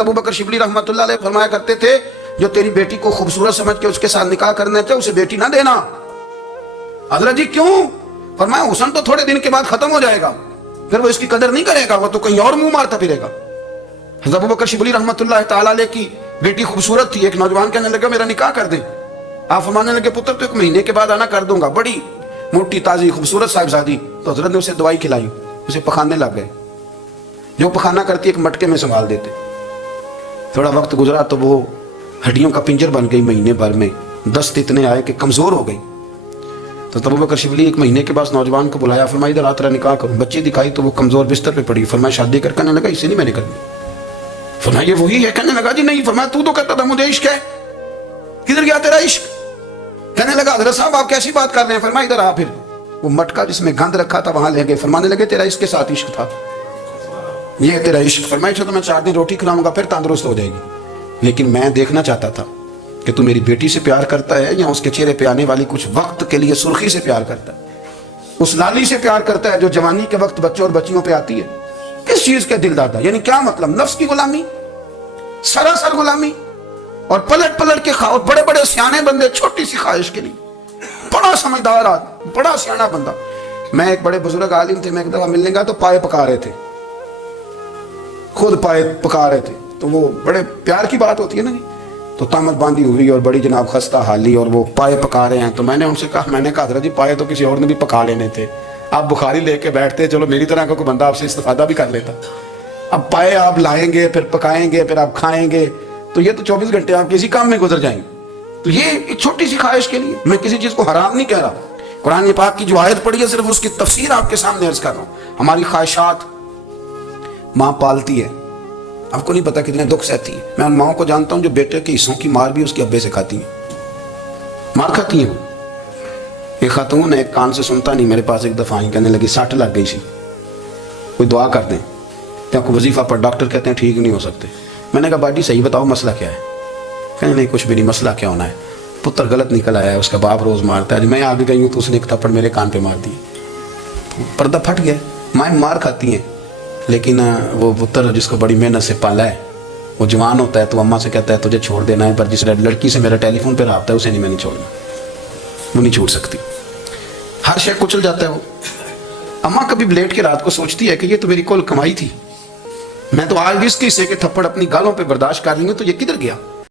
ابو بکر شبلی رحمۃ اللہ علیہ فرمایا کرتے تھے جو تیری بیٹی کو خوبصورت سمجھ کے اس کے ساتھ نکاح کرنا چاہے اسے بیٹی نہ دینا۔ حضرت جی کیوں؟ فرمایا حسن تو تھوڑے دن کے بعد ختم ہو جائے گا، پھر وہ اس کی قدر نہیں کرے گا، وہ تو کہیں اور منہ مارتا پھرے گا۔ حضرت ابو بکر شبلی رحمۃ اللہ تعالیٰ علیہ کی بیٹی خوبصورت تھی، ایک نوجوان کہنے لگا میرا نکاح کر دیں۔ آپ فرمانے لگے پتر تو 1 مہینے کے بعد آنا، کر دوں گا، بڑی موٹی تازی خوبصورت صاحبزادی۔ تو حضرت نے اسے دوائی کھلائی، اسے پخانے لگ گئے، جو پخانہ کرتی ایک مٹکے میں سنبھال دیتے۔ تھوڑا وقت گزرا تو وہ ہڈیوں کا پنجر بن گئی، مہینے بھر میں دست اتنے آئے کہ کمزور ہو گئی۔ تو ابو بکر شبلی 1 مہینے کے بعد نوجوان کو بلایا، فرمایا ادھر آ تیرا نکاح کروں۔ بچی دکھائی تو وہ کمزور بستر پہ پڑی، فرمایا شادی کر، کہنے لگا اسے نہیں میں نے کرنی۔ فرمایا یہ وہی ہے؟ کہنے لگا جی نہیں۔ فرمایا تو کہتا تھا مجھے عشق ہے، کدھر گیا تیرا عشق؟ کہنے لگا حضرت صاحب آپ کیسی بات کر رہے ہیں؟ فرمایا ادھر آ۔ پھر وہ مٹکا جس میں گند رکھا تھا وہاں لے گئے، فرمانے لگے تیرا اس کے ساتھ عشق تھا، یہ تیرا عشق۔ فرمایا چلو میں 4 دن روٹی کھلاؤں گا پھر تندرست ہو جائے گی، لیکن میں دیکھنا چاہتا تھا کہ تو میری بیٹی سے پیار کرتا ہے یا اس کے چہرے پہ آنے والی کچھ وقت کے لیے سرخی سے پیار کرتا ہے، اس لالی سے پیار کرتا ہے جو جوانی کے وقت بچوں اور بچیوں پہ آتی ہے۔ کس چیز کے دل دادا؟ یعنی کیا مطلب؟ نفس کی غلامی، سراسر غلامی، اور پلٹ پلٹ کے اور بڑے بڑے سیانے بندے چھوٹی سی خواہش کے لیے، بڑا سمجھدار آدمی، بڑا سیانا بندہ۔ میں ایک بڑے بزرگ عالم تھے، میں ایک دفعہ ملنے گا تو پائے پکا رہے تھے، خود پائے پکا رہے تھے، تو وہ بڑے پیار کی بات ہوتی ہے نا جی، تو تامت باندھی ہوئی اور بڑی جناب خستہ حالی، اور وہ پائے پکا رہے ہیں۔ تو میں نے ان سے کہا، میں نے کہا حضرت جی پائے تو کسی اور نے بھی پکا لینے تھے، آپ بخاری لے کے بیٹھتے، چلو میری طرح کا کوئی بندہ آپ سے استفادہ بھی کر لیتا۔ اب پائے آپ لائیں گے، پھر پکائیں گے، پھر آپ کھائیں گے، تو یہ تو 24 گھنٹے آپ کسی کام میں گزر جائیں گے۔ تو یہ ایک چھوٹی سی خواہش کے لیے، میں کسی چیز کو حرام نہیں کہہ رہا، قرآن پاک کی جو آیت پڑھی ہے صرف اس کی تفسیر آپ کے سامنے عرض کر رہا ہوں۔ ہماری خواہشات ماں پالتی ہے، آپ کو نہیں پتا کتنے دکھ سہتی ہے۔ میں ان ماؤں کو جانتا ہوں جو بیٹے کے حصوں کی مار بھی اس کے ابے سے کھاتی ہیں، مار کھاتی ہیں وہ۔ ایک خاتون ہے، ایک کان سے سنتا نہیں، میرے پاس ایک دفعہ آئی، کہنے لگی 60 لگ گئی سی، کوئی دعا کر دیں، کیا کو وظیفہ پر ڈاکٹر کہتے ہیں ٹھیک نہیں ہو سکتے۔ میں نے کہا باجی صحیح بتاؤ مسئلہ کیا ہے؟ کہنے نہیں کچھ بھی نہیں، مسئلہ کیا ہونا ہے، پتر غلط نکل آیا ہے، اس کا باپ روز مارتا ہے، میں آگے گئی ہوں تو اس نے ایک تھپڑ میرے کان پہ مار دی، پردہ پھٹ گیا۔ مائیں مار کھاتی ہیں، لیکن وہ پتر جس کو بڑی محنت سے پالا ہے، وہ جوان ہوتا ہے تو اماں سے کہتا ہے تجھے چھوڑ دینا ہے، پر جس لڑکی سے میرا ٹیلی فون پہ رابطہ ہے اسے نہیں، میں نہیں چھوڑنا، وہ نہیں چھوڑ سکتی، ہر شے کچل جاتا ہے وہ۔ اماں کبھی لیٹ کے رات کو سوچتی ہے کہ یہ تو میری کل کمائی تھی، میں تو آج بھی اس کے حصے کے تھپڑ اپنی گالوں پہ برداشت کر لیں گے، تو یہ کدھر گیا؟